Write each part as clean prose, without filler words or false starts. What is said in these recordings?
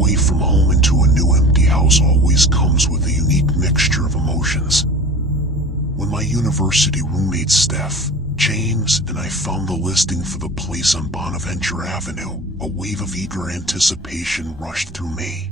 away from home into a new empty house always comes with a unique mixture of emotions. When my university roommates Steph, James, and I found the listing for the place on Bonaventure Avenue, a wave of eager anticipation rushed through me.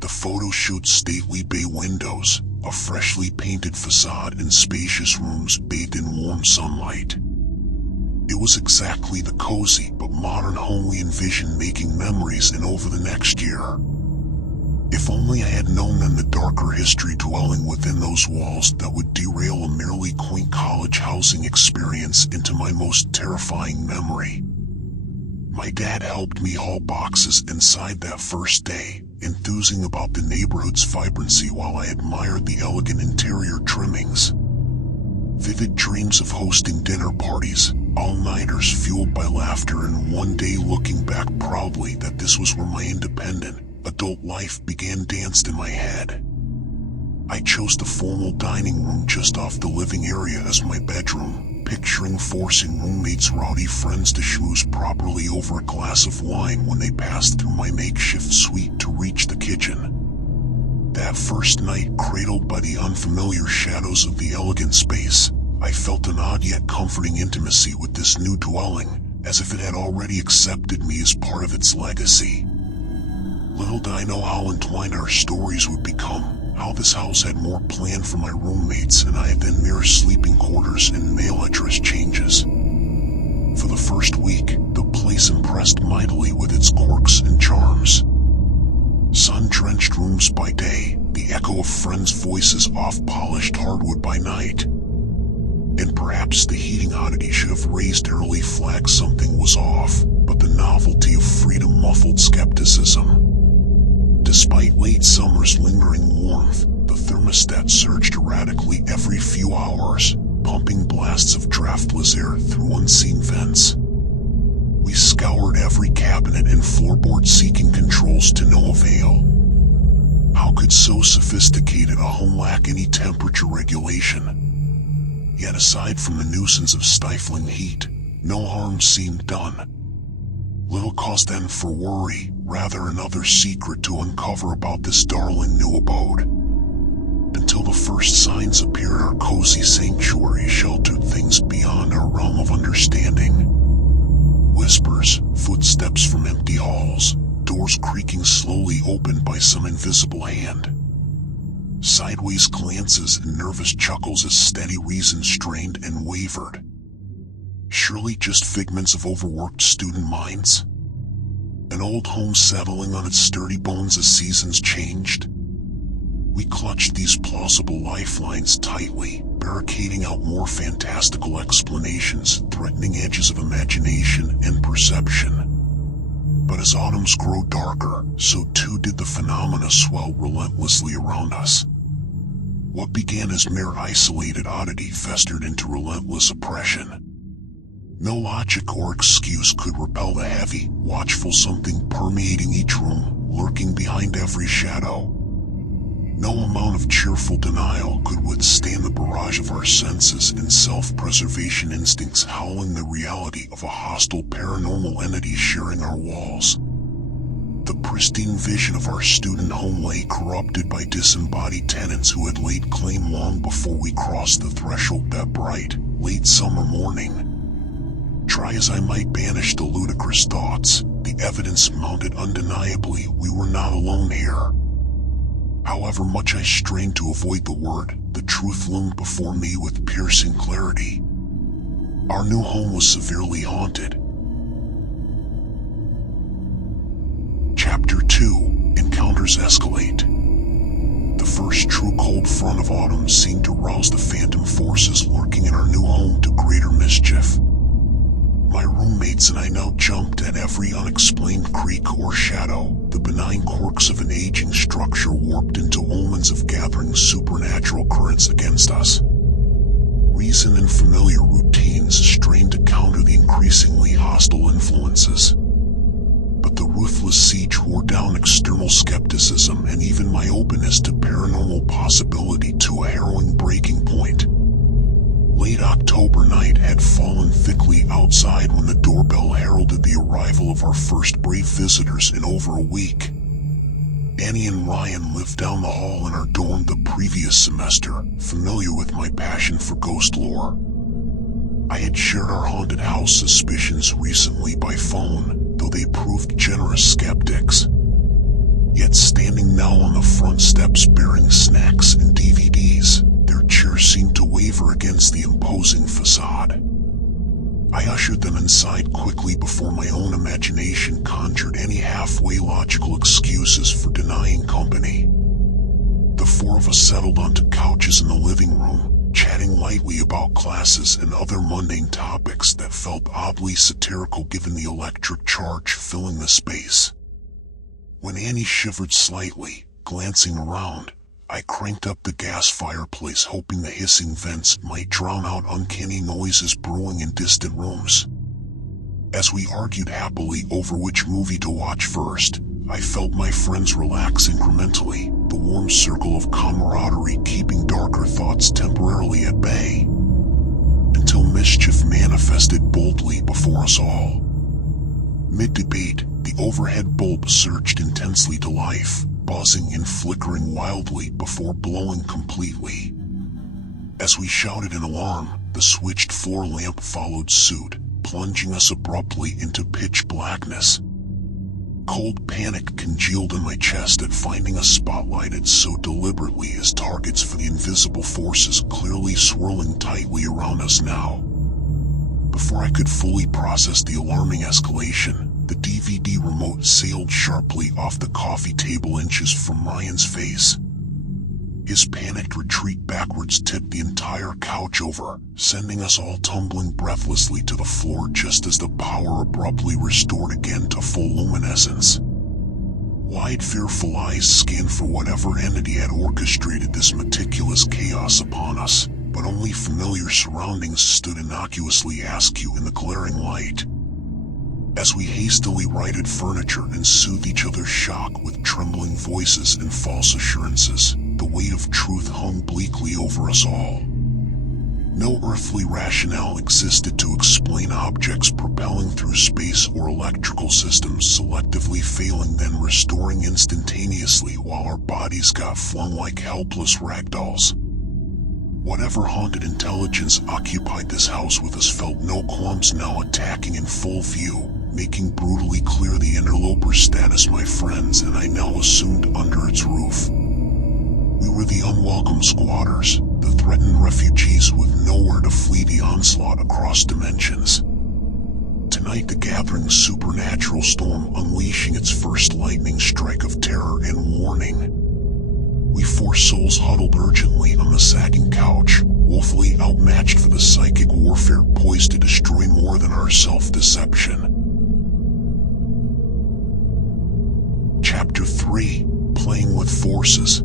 The photo showed stately bay windows, a freshly painted facade, and spacious rooms bathed in warm sunlight. It was exactly the cozy but modern home we envisioned making memories in over the next year. If only I had known then the darker history dwelling within those walls that would derail a merely quaint college housing experience into my most terrifying memory. My dad helped me haul boxes inside that first day, enthusing about the neighborhood's vibrancy while I admired the elegant interior trimmings. Vivid dreams of hosting dinner parties, all-nighters fueled by laughter, and one day looking back proudly that this was where my independent, adult life began danced in my head. I chose the formal dining room just off the living area as my bedroom, picturing forcing roommates' rowdy friends to schmooze properly over a glass of wine when they passed through my makeshift suite to reach the kitchen. That first night, cradled by the unfamiliar shadows of the elegant space, I felt an odd yet comforting intimacy with this new dwelling, as if it had already accepted me as part of its legacy. Little did I know how entwined our stories would become, how this house had more planned for my roommates and I than mere sleeping quarters and mail address changes. For the first week, the place impressed mightily with its quirks and charms. Sun-drenched rooms by day, the echo of friends' voices off polished hardwood by night. And perhaps the heating oddity should have raised early flags something was off, but the novelty of freedom muffled skepticism. Despite late summer's lingering warmth, the thermostat surged erratically every few hours, pumping blasts of draftless air through unseen vents. We scoured every cabinet and floorboard seeking controls to no avail. How could so sophisticated a home lack any temperature regulation? Yet aside from the nuisance of stifling heat, no harm seemed done. Little cause then for worry, rather another secret to uncover about this darling new abode. Until the first signs appeared, our cozy sanctuary sheltered things beyond our realm of understanding. Whispers, footsteps from empty halls, doors creaking slowly opened by some invisible hand. Sideways glances and nervous chuckles as steady reason strained and wavered. Surely just figments of overworked student minds? An old home settling on its sturdy bones as seasons changed? We clutched these plausible lifelines tightly, barricading out more fantastical explanations, threatening edges of imagination and perception. But as autumns grow darker, so too did the phenomena swell relentlessly around us. What began as mere isolated oddity festered into relentless oppression. No logic or excuse could repel the heavy, watchful something permeating each room, lurking behind every shadow. No amount of cheerful denial could withstand the barrage of our senses and self-preservation instincts howling the reality of a hostile paranormal entity sharing our walls. The pristine vision of our student home lay corrupted by disembodied tenants who had laid claim long before we crossed the threshold that bright, late summer morning. Try as I might banish the ludicrous thoughts, the evidence mounted undeniably we were not alone here. However much I strained to avoid the word, the truth loomed before me with piercing clarity. Our new home was severely haunted. Chapter 2: Encounters Escalate. The first true cold front of autumn seemed to rouse the phantom forces lurking in our new home to greater mischief. My roommates and I now jumped at every unexplained creak or shadow, the benign quirks of an aging structure warped into omens of gathering supernatural currents against us. Reason and familiar routines strained to counter the increasingly hostile influences. But the ruthless siege wore down external skepticism and even my openness to paranormal possibility to a harrowing breaking point. Late October night had fallen thickly outside when the doorbell heralded the arrival of our first brave visitors in over a week. Danny and Ryan lived down the hall in our dorm the previous semester, familiar with my passion for ghost lore. I had shared our haunted house suspicions recently by phone, though they proved generous skeptics. Yet standing now on the front steps bearing snacks and DVDs, their chairs seemed to waver against the imposing facade. I ushered them inside quickly before my own imagination conjured any halfway logical excuses for denying company. The four of us settled onto couches in the living room, chatting lightly about classes and other mundane topics that felt oddly satirical given the electric charge filling the space. When Annie shivered slightly, glancing around, I cranked up the gas fireplace hoping the hissing vents might drown out uncanny noises brewing in distant rooms. As we argued happily over which movie to watch first, I felt my friends relax incrementally, the warm circle of camaraderie keeping darker thoughts temporarily at bay. Until mischief manifested boldly before us all. Mid-debate, the overhead bulb surged intensely to life, buzzing and flickering wildly before blowing completely. As we shouted in alarm, the switched floor lamp followed suit, plunging us abruptly into pitch blackness. Cold panic congealed in my chest at finding us spotlighted so deliberately as targets for the invisible forces clearly swirling tightly around us now. Before I could fully process the alarming escalation, the DVD remote sailed sharply off the coffee table inches from Ryan's face. His panicked retreat backwards tipped the entire couch over, sending us all tumbling breathlessly to the floor just as the power abruptly restored again to full luminescence. Wide, fearful eyes scanned for whatever entity had orchestrated this meticulous chaos upon us, but only familiar surroundings stood innocuously askew in the glaring light. As we hastily righted furniture and soothed each other's shock with trembling voices and false assurances, the weight of truth hung bleakly over us all. No earthly rationale existed to explain objects propelling through space or electrical systems selectively failing then restoring instantaneously while our bodies got flung like helpless ragdolls. Whatever haunted intelligence occupied this house with us felt no qualms now attacking in full view, making brutally clear the interloper status my friends and I now assumed under its roof. We were the unwelcome squatters, the threatened refugees with nowhere to flee the onslaught across dimensions. Tonight the gathering supernatural storm unleashing its first lightning strike of terror and warning. We four souls huddled urgently on the sagging couch, woefully outmatched for the psychic warfare poised to destroy more than our self-deception. Chapter 3, Playing with Forces.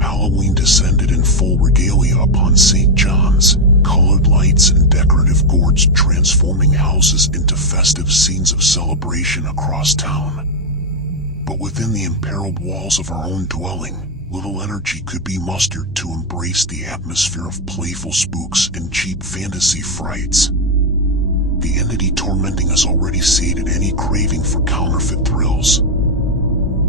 Halloween descended in full regalia upon St. John's, colored lights and decorative gourds transforming houses into festive scenes of celebration across town. But within the imperiled walls of our own dwelling, little energy could be mustered to embrace the atmosphere of playful spooks and cheap fantasy frights. The entity tormenting us already sated any craving for counterfeit thrills.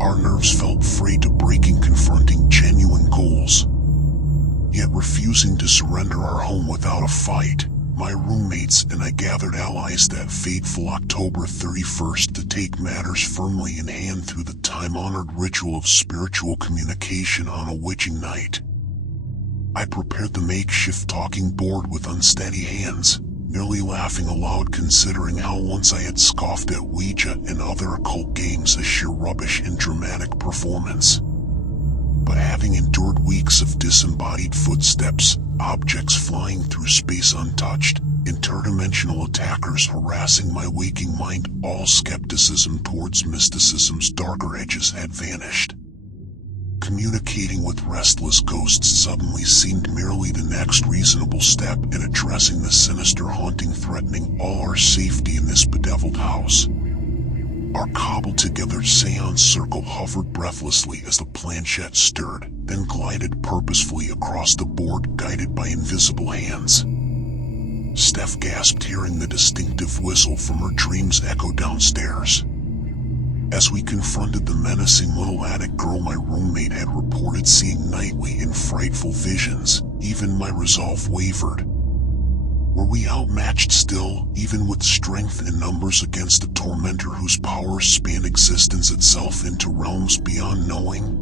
Our nerves felt frayed to breaking confronting genuine goals. Yet refusing to surrender our home without a fight, my roommates and I gathered allies that fateful October 31st to take matters firmly in hand through the time-honored ritual of spiritual communication on a witching night. I prepared the makeshift talking board with unsteady hands, nearly laughing aloud considering how once I had scoffed at Ouija and other occult games as sheer rubbish in dramatic performance. But having endured weeks of disembodied footsteps, objects flying through space untouched, interdimensional attackers harassing my waking mind, all skepticism towards mysticism's darker edges had vanished. Communicating with restless ghosts suddenly seemed merely the next reasonable step in addressing the sinister haunting threatening all our safety in this bedeviled house. Our cobbled-together seance circle hovered breathlessly as the planchette stirred, then glided purposefully across the board guided by invisible hands. Steph gasped hearing the distinctive whistle from her dreams echo downstairs. As we confronted the menacing little attic girl my roommate had reported seeing nightly in frightful visions, even my resolve wavered. Were we outmatched still, even with strength and numbers against a tormentor whose power spanned existence itself into realms beyond knowing?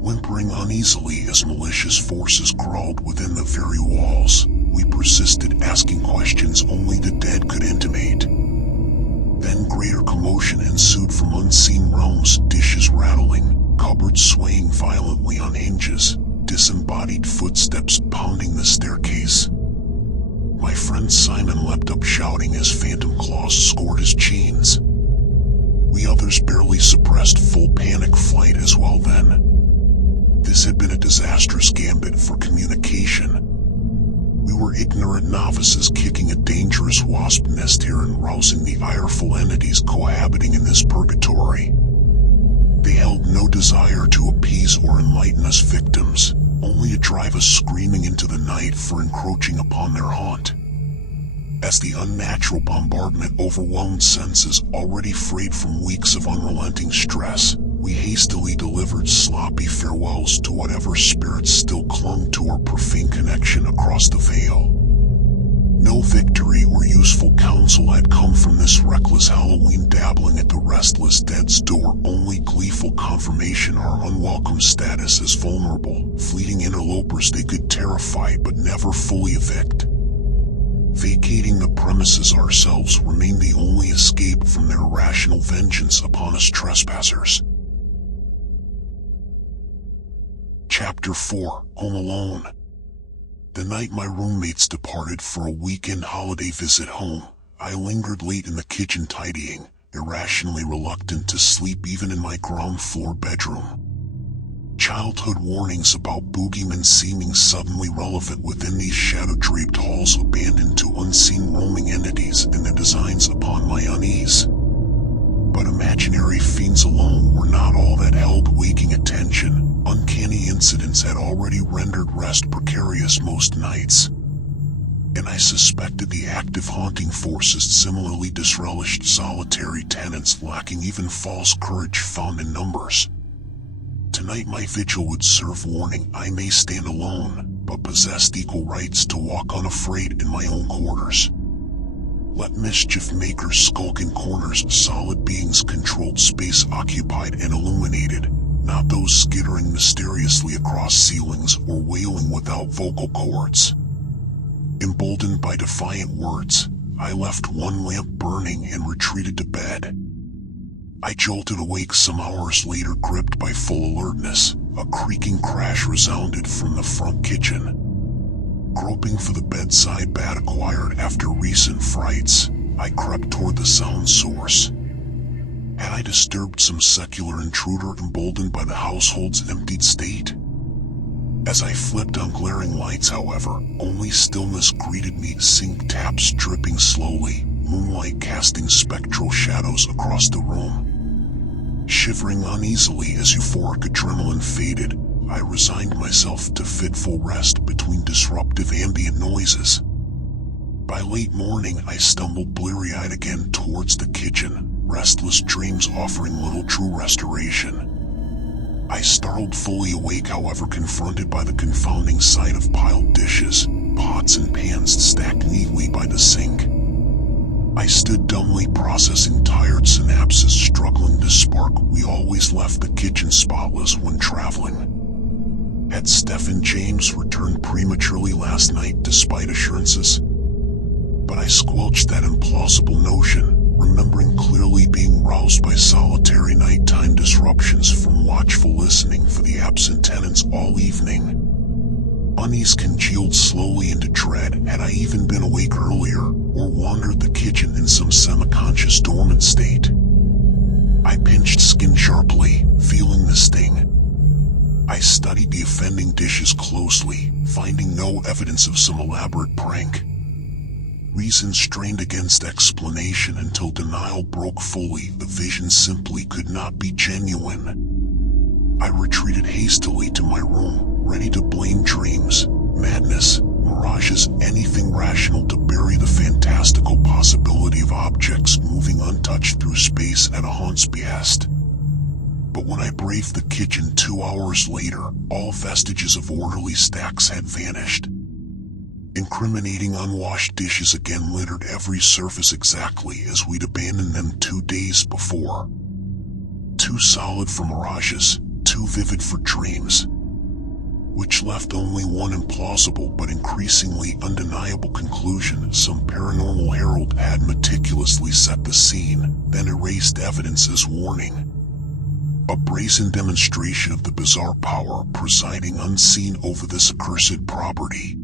Whimpering uneasily as malicious forces crawled within the very walls, we persisted, asking questions only the dead could intimate. Then greater commotion ensued from unseen realms, dishes rattling, cupboards swaying violently on hinges, disembodied footsteps pounding the staircase. My friend Simon leapt up shouting as phantom claws scored his chains. We others barely suppressed full panic flight as well then. This had been a disastrous gambit for communication. We were ignorant novices kicking a dangerous wasp nest here and rousing the ireful entities cohabiting in this purgatory. They held no desire to appease or enlighten us victims, only to drive us screaming into the night for encroaching upon their haunt. As the unnatural bombardment overwhelmed senses already frayed from weeks of unrelenting stress, we hastily delivered sloppy farewells to whatever spirits still clung to our profane connection across the veil. No victory or useful counsel had come from this reckless Halloween dabbling at the restless dead's door, only gleeful confirmation our unwelcome status as vulnerable, fleeting interlopers they could terrify but never fully evict. Vacating the premises ourselves remained the only escape from their irrational vengeance upon us trespassers. Chapter 4: Home Alone. The night my roommates departed for a weekend holiday visit home, I lingered late in the kitchen tidying, irrationally reluctant to sleep even in my ground floor bedroom. Childhood warnings about boogeymen seeming suddenly relevant within these shadow-draped halls abandoned to unseen roaming entities and the designs upon my unease. But imaginary fiends alone were not all that held waking attention. Uncanny incidents had already rendered rest precarious most nights, and I suspected the active haunting forces similarly disrelished solitary tenants lacking even false courage found in numbers. Tonight my vigil would serve warning. I may stand alone, but possessed equal rights to walk unafraid in my own quarters. Let mischief makers skulk in corners, solid beings controlled space occupied and illuminated, not those skittering mysteriously across ceilings or wailing without vocal cords. Emboldened by defiant words, I left one lamp burning and retreated to bed. I jolted awake some hours later, gripped by full alertness. A creaking crash resounded from the front kitchen. Groping for the bedside bat acquired after recent frights, I crept toward the sound source. Had I disturbed some secular intruder emboldened by the household's emptied state? As I flipped on glaring lights, however, only stillness greeted me, sink taps dripping slowly, moonlight casting spectral shadows across the room. Shivering uneasily as euphoric adrenaline faded, I resigned myself to fitful rest between disruptive ambient noises. By late morning, I stumbled bleary-eyed again towards the kitchen, restless dreams offering little true restoration. I startled fully awake, however, confronted by the confounding sight of piled dishes, pots and pans stacked neatly by the sink. I stood dumbly processing tired synapses struggling to spark. We always left the kitchen spotless when traveling. Had Steph and James returned prematurely last night despite assurances? But I squelched that implausible notion, remembering clearly being roused by solitary nighttime disruptions from watchful listening for the absent tenants all evening. Unease congealed slowly into dread. Had I even been awake earlier, or wandered the kitchen in some semi-conscious dormant state? I pinched skin sharply, feeling the sting. I studied the offending dishes closely, finding no evidence of some elaborate prank. Reason strained against explanation until denial broke fully. The vision simply could not be genuine. I retreated hastily to my room, ready to blame dreams, madness, mirages, anything rational to bury the fantastical possibility of objects moving untouched through space at a haunt's behest. But when I braved the kitchen 2 hours later, all vestiges of orderly stacks had vanished. Incriminating unwashed dishes again littered every surface exactly as we'd abandoned them 2 days before. Too solid for mirages, too vivid for dreams. Which left only one implausible but increasingly undeniable conclusion: some paranormal herald had meticulously set the scene, then erased evidence as warning. A brazen demonstration of the bizarre power presiding unseen over this accursed property.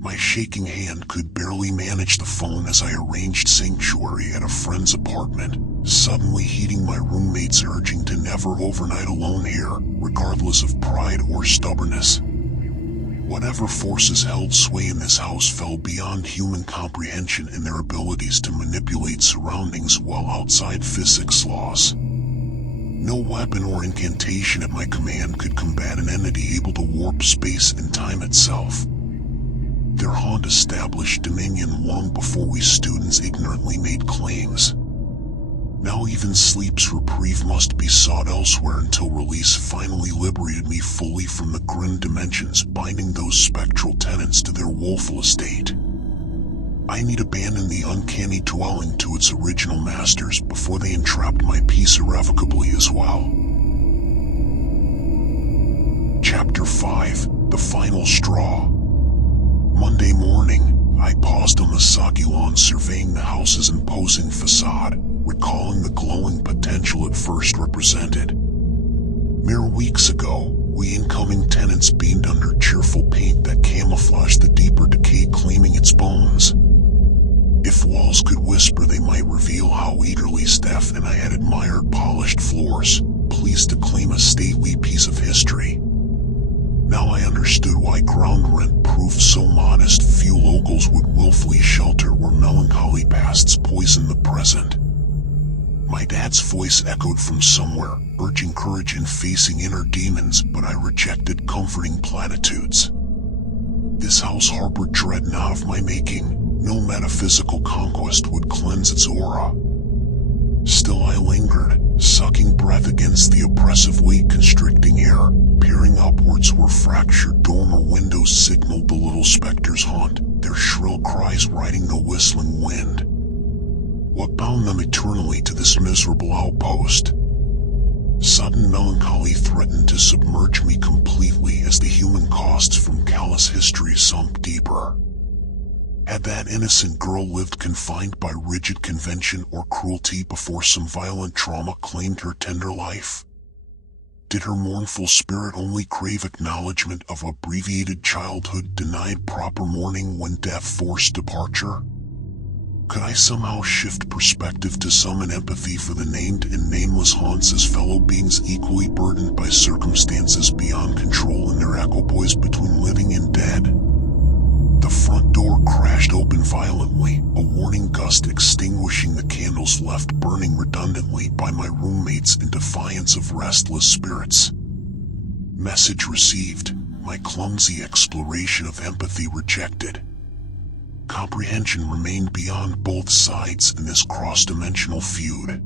My shaking hand could barely manage the phone as I arranged sanctuary at a friend's apartment, suddenly heeding my roommate's urging to never overnight alone here, regardless of pride or stubbornness. Whatever forces held sway in this house fell beyond human comprehension in their abilities to manipulate surroundings well outside physics laws. No weapon or incantation at my command could combat an entity able to warp space and time itself. Their haunt established dominion long before we students ignorantly made claims. Now even sleep's reprieve must be sought elsewhere until release finally liberated me fully from the grim dimensions binding those spectral tenants to their woeful estate. I need abandon the uncanny dwelling to its original masters before they entrapped my peace irrevocably as well. Chapter 5: The Final Straw. Monday morning, I paused on the soggy lawn surveying the house's imposing facade, recalling the glowing potential it first represented. Mere weeks ago, we incoming tenants beamed under cheerful paint that camouflaged the deeper decay claiming its bones. If walls could whisper, they might reveal how eagerly Steph and I had admired polished floors, pleased to claim a stately piece of history. Now I understood why ground rent proved so modest few locals would willfully shelter where melancholy pasts poison the present. My dad's voice echoed from somewhere, urging courage in facing inner demons, but I rejected comforting platitudes. This house harbored dread not of my making. No metaphysical conquest would cleanse its aura. Still I lingered, sucking breath against the oppressive weight constricting air, peering upwards where fractured dormer windows signaled the little specters' haunt, their shrill cries riding the whistling wind. What bound them eternally to this miserable outpost? Sudden melancholy threatened to submerge me completely as the human costs from callous history sunk deeper. Had that innocent girl lived confined by rigid convention or cruelty before some violent trauma claimed her tender life? Did her mournful spirit only crave acknowledgement of abbreviated childhood, denied proper mourning when death forced departure? Could I somehow shift perspective to summon empathy for the named and nameless haunts as fellow beings equally burdened by circumstances beyond control in their equipoise between living and dead? The front door crashed open violently, a warning gust extinguishing the candles left burning redundantly by my roommates in defiance of restless spirits. Message received, my clumsy exploration of empathy rejected. Comprehension remained beyond both sides in this cross-dimensional feud.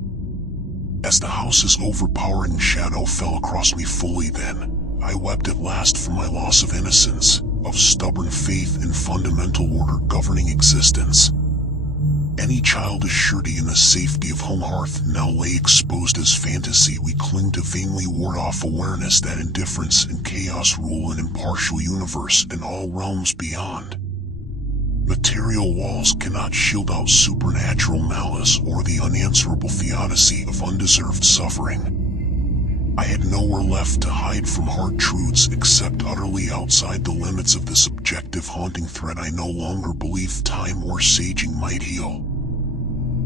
As the house's overpowering shadow fell across me fully then, I wept at last for my loss of innocence, of stubborn faith in fundamental order governing existence. Any childish surety in the safety of home hearth now lay exposed as fantasy. We cling to vainly ward off awareness that indifference and chaos rule an impartial universe in all realms beyond. Material walls cannot shield out supernatural malice or the unanswerable theodicy of undeserved suffering. I had nowhere left to hide from hard truths except utterly outside the limits of this objective haunting thread I no longer believed time or saging might heal.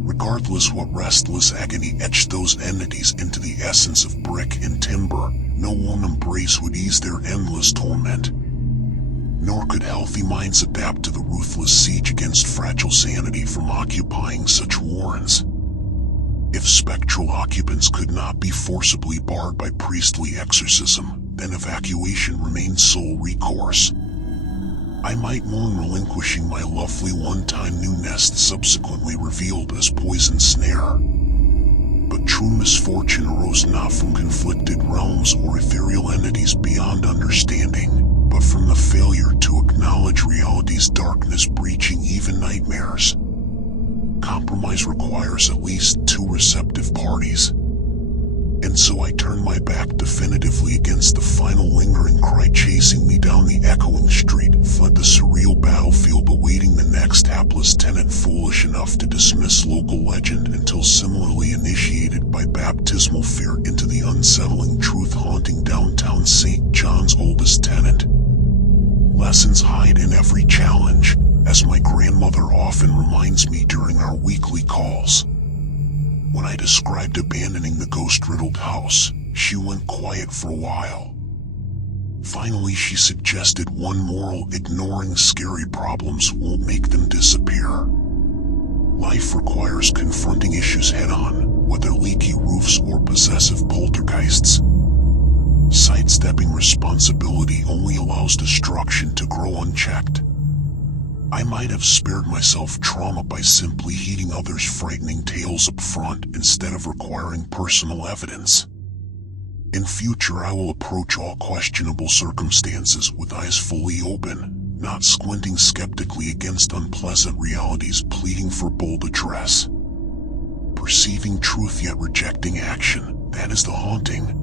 Regardless what restless agony etched those entities into the essence of brick and timber, no one embrace would ease their endless torment. Nor could healthy minds adapt to the ruthless siege against fragile sanity from occupying such warrens. If spectral occupants could not be forcibly barred by priestly exorcism, then evacuation remained sole recourse. I might mourn relinquishing my lovely one-time new nest subsequently revealed as poison snare. But true misfortune arose not from conflicted realms or ethereal entities beyond understanding, but from the failure to acknowledge reality's darkness breaching even nightmares. Compromise requires at least two receptive parties. And so I turned my back definitively against the final lingering cry chasing me down the echoing street, fled the surreal battlefield awaiting the next hapless tenant foolish enough to dismiss local legend until similarly initiated by baptismal fear into the unsettling truth haunting downtown St. John's oldest tenant. Lessons hide in every challenge, as my grandmother often reminds me during our weekly calls. When I described abandoning the ghost-riddled house, she went quiet for a while. Finally, she suggested one moral: ignoring scary problems won't make them disappear. Life requires confronting issues head-on, whether leaky roofs or possessive poltergeists. Sidestepping responsibility only allows destruction to grow unchecked. I might have spared myself trauma by simply heeding others' frightening tales up front instead of requiring personal evidence. In future, I will approach all questionable circumstances with eyes fully open, not squinting skeptically against unpleasant realities pleading for bold address. Perceiving truth yet rejecting action, that is the haunting.